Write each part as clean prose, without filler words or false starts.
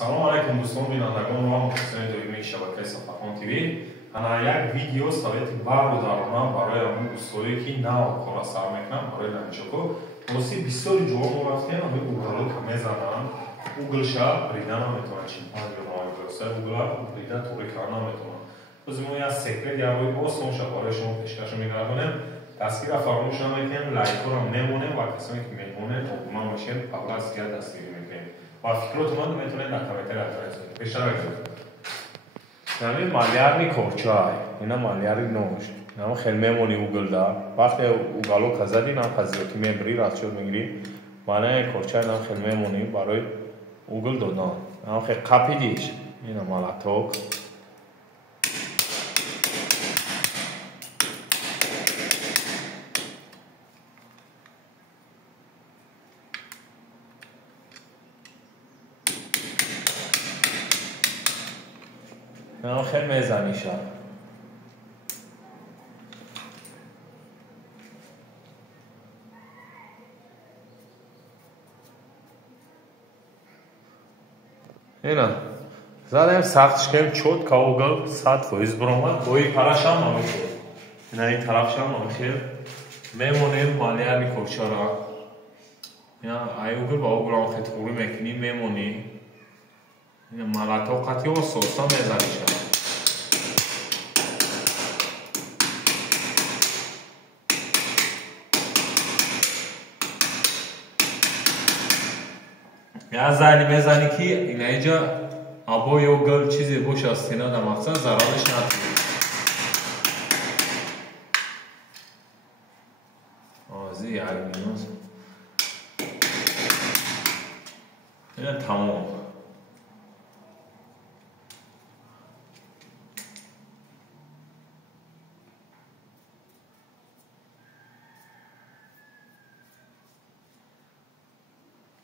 سلام علیکم دوستان بینندگان و محسن دویمه شبکه صفحان تیوی. انا یک ویدیو سویت برادرانم برای همون دوستایی که نو کار سر میکنن برای نمیچوکو واسه بسیاری جواب رفتن و گوگل که میزنن گوگلشا ریدن میتونن چیمپانزی رو نمیگرسه گوگل ریدن توری کار نمیتونن بازی ما یک سکرت یا روی باز نوشا برای شما پیشکش میگردونیم دستگیر فراموش نمیکنیم لایک رو نمونه و کسانی که میمونه اوبمان میشین قبل از دیگر دستگیری میکنیم و فکراتون میتونید در کامنتر اترازید بیشتر بگید نمی مالیاری کورچای اینا مالیاری نوش نام خیلی میمونی اوگل دار وقتی اوگالو کزدی نام کزدی میبری راست شد میگیری مانه کورچای نام خیلی میمونی برای اوگل دادن نام خیلی قپیدیش اینا مالاتوک نه خیلی میزنی شد اینا زدیم سختش کنیم چود که اوگل 100% برامد بایی پرش هم نمیشه اینا این طرفش هم نمیشه میمونیم مالیاری کورچا را ای اوگل با اوگل هم خیلی خوری میکنی میمونی اینا مالتا قطعی و سوستا میزنی شد یا زنی میزنی که این اینجا آبای اوگل چیزی بوش از سینه در مقصد زرارش نتونی آزی یعنی مینوز اینه تمام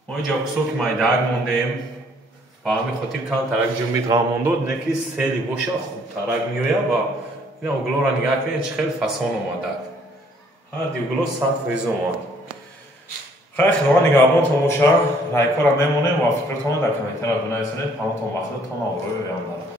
ما اینجا کسو که مایدار موندیم با همین خاطر کان ترک جنبید غاموندو نکلی سری بوشا خوب ترک میویا با این اوگلو را نگاه کنید چه خیلی فسان اومده هر دی اوگلو 100% اومد خیلی خیلی نگاه تا موشا لایک را میمونه و فکرتون در کامنتر دونه ایسونه پامتون وقت تا نوروی بیان دارم